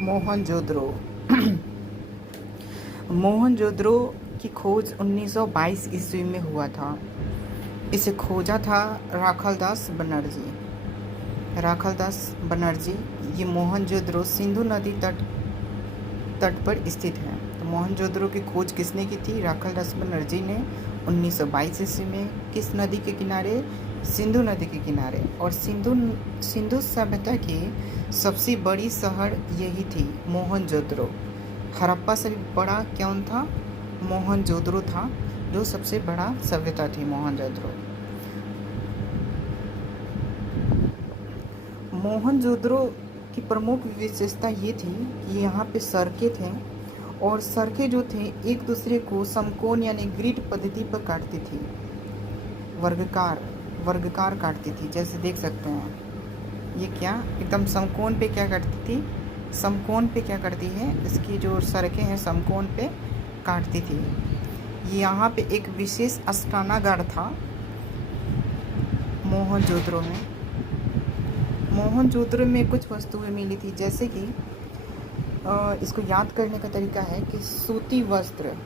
मोहनजोदड़ो। मोहनजोदड़ो की खोज 1922 ईस्वी में हुआ था। इसे खोजा था राखालदास बनर्जी। ये मोहनजोदड़ो सिंधु नदी तट पर स्थित है। तो मोहनजोदड़ो की खोज किसने की थी? राखालदास बनर्जी ने 1922 ईस्वी में। किस नदी के किनारे? सिंधु नदी के किनारे। और सिंधु सभ्यता की सबसे बड़ी शहर यही थी, मोहनजोदड़ो। हड़प्पा से भी बड़ा कौन था? मोहनजोदड़ो था, जो सबसे बड़ा सभ्यता थी मोहनजोदड़ो। मोहनजोदड़ो की प्रमुख विशेषता ये थी कि यहाँ पे सड़कें थे, और सड़कें जो थे एक दूसरे को समकोण यानी ग्रिड पद्धति पर काटती थी, वर्गकार काटती थी। जैसे देख सकते हैं, ये क्या एकदम समकोण पे क्या करती थी? समकोण पे क्या करती है? इसकी जो सड़कें हैं समकोण पे काटती थी। यहाँ पे एक विशेष स्नानागार था मोहनजोदड़ो में। मोहनजोदड़ो में कुछ वस्तुएं मिली थी, जैसे कि इसको याद करने का तरीका है कि सूती वस्त्र,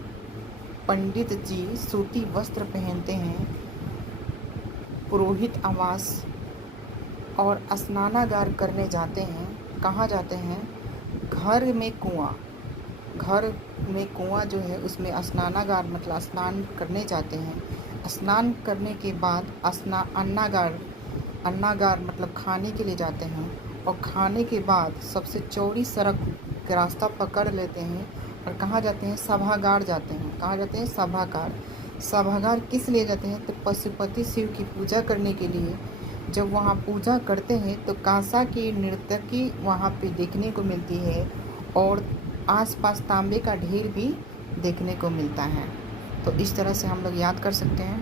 पंडित जी सूती वस्त्र पहनते हैं। पुरोहित आवास और स्नानागार करने जाते हैं। कहाँ जाते हैं? घर में कुआं जो है उसमें स्नानागार मतलब स्नान करने जाते हैं। स्नान करने के बाद अन्नागार मतलब खाने के लिए जाते हैं, और खाने के बाद सबसे चौड़ी सड़क का रास्ता पकड़ लेते हैं और कहाँ जाते हैं? सभागार जाते हैं। कहाँ जाते हैं? सभागार किस लिए जाते हैं? तो पशुपति शिव की पूजा करने के लिए। जब वहाँ पूजा करते हैं तो कांसा की नर्तकी वहाँ पे देखने को मिलती है, और आसपास तांबे का ढेर भी देखने को मिलता है। तो इस तरह से हम लोग याद कर सकते हैं।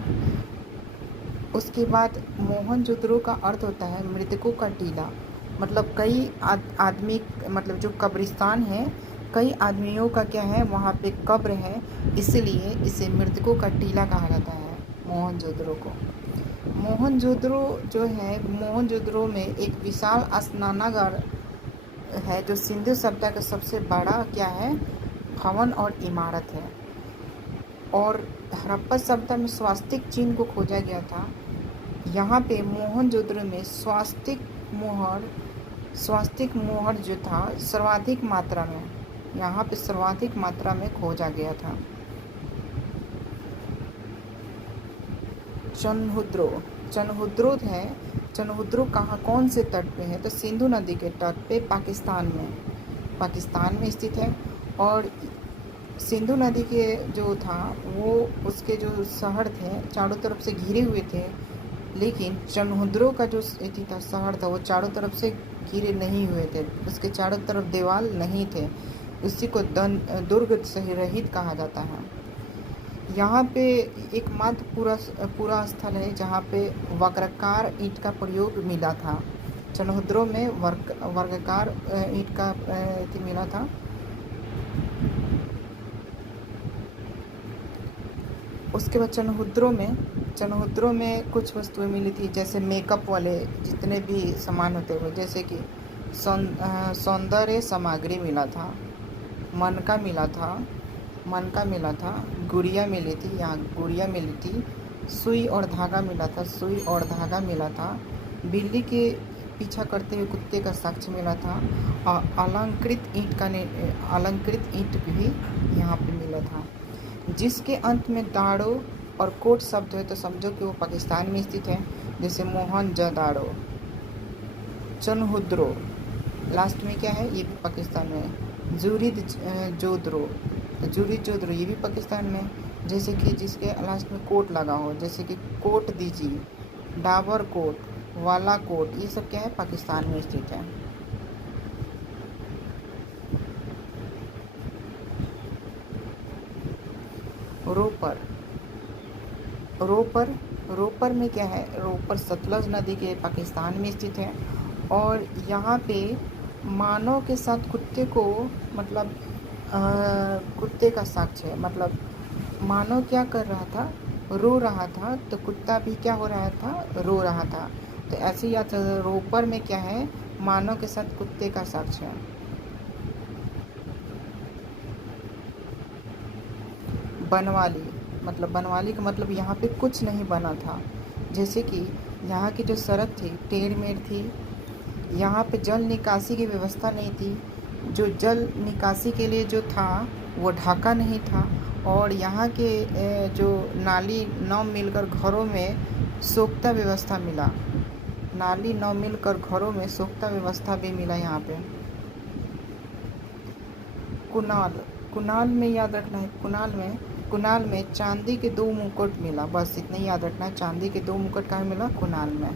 उसके बाद मोहनजोदड़ो का अर्थ होता है मृतकों का टीला। मतलब कई आदमी मतलब जो कब्रिस्तान है, कई आदमियों का क्या है वहाँ पे कब्र है, इसलिए इसे मृतकों का टीला कहा जाता है मोहनजोदड़ो को। मोहनजोदड़ो जो है, मोहनजोदड़ो में एक विशाल स्नानागार है जो सिंधु सभ्यता का सबसे बड़ा क्या है? भवन और इमारत है। और हड़प्पा सभ्यता में स्वास्तिक चिन्ह को खोजा गया था। यहाँ पे मोहनजोदड़ो में स्वास्तिक मोहर जो था सर्वाधिक मात्रा में, यहाँ पे सर्वाधिक मात्रा में खोजा गया था। चनहुद्रो है। चनहुद्रो कहाँ कौन से तट पे है? तो सिंधु नदी के तट पे पाकिस्तान में स्थित है। और सिंधु नदी के जो था वो उसके जो शहर थे चारों तरफ से घिरे हुए थे, लेकिन चनहुद्रो का जो शहर था वो चारों तरफ से घिरे नहीं हुए थे, उसके चारों तरफ दीवार नहीं थे। उसी को दुर्ग से रहित कहा जाता है। यहाँ पे एकमात्र पूरा स्थल है जहाँ पे वर्गाकार ईंट का प्रयोग मिला था। चनहुद्रो में वर्गाकार ईंट का मिला था। उसके बाद चनहुद्रो में कुछ वस्तुएं मिली थी, जैसे मेकअप वाले जितने भी सामान होते हुए, जैसे कि सौंदर्य सामग्री मिला था, मनका मिला था, गुड़िया मिली थी, यहाँ गुड़िया मिली थी, सुई और धागा मिला था, बिल्ली के पीछा करते हुए कुत्ते का साक्ष्य मिला था, और अलंकृत ईंट भी यहाँ पे मिला था, जिसके अंत में दाड़ो और कोट शब्द है, तो समझो कि वो पाकिस्तान में स्थित है। जैसे मोहनजोदड़ो, चनहुद्रो, लास्ट में क्या है? ये भी पाकिस्तान में है। जोधरो ये भी पाकिस्तान में। जैसे कि जिसके लास्ट में कोट लगा हो, जैसे कि कोट दीजिए, डाबर कोट, वाला कोट, ये सब क्या है? पाकिस्तान में स्थित है। रोपर में क्या है? रोपर सतलज नदी के पाकिस्तान में स्थित है। और यहाँ पे मानव के साथ कुत्ते को मतलब कुत्ते का साक्ष्य है। मतलब मानव क्या कर रहा था? रो रहा था, तो कुत्ता भी क्या हो रहा था? रो रहा था। तो ऐसे ही रोपर में क्या है? मानव के साथ कुत्ते का साक्ष्य है। बनवाली, मतलब बनवाली का मतलब यहाँ पे कुछ नहीं बना था। जैसे कि यहाँ की जो सड़क थी टेढ़ मेढ़ थी, यहाँ पे जल निकासी की व्यवस्था नहीं थी, जो जल निकासी के लिए जो था वो ढाका नहीं था, और यहाँ के जो नाली न मिलकर घरों में सोख्ता व्यवस्था मिला, नाली न मिलकर घरों में सोख्ता व्यवस्था भी मिला यहाँ पे। कुनाल, कुनाल में याद रखना है, कुनाल में चांदी के 2 मुकुट मिला, बस इतना ही याद रखना है, चांदी के 2 मुकुट कहाँ मिला? कुनाल में।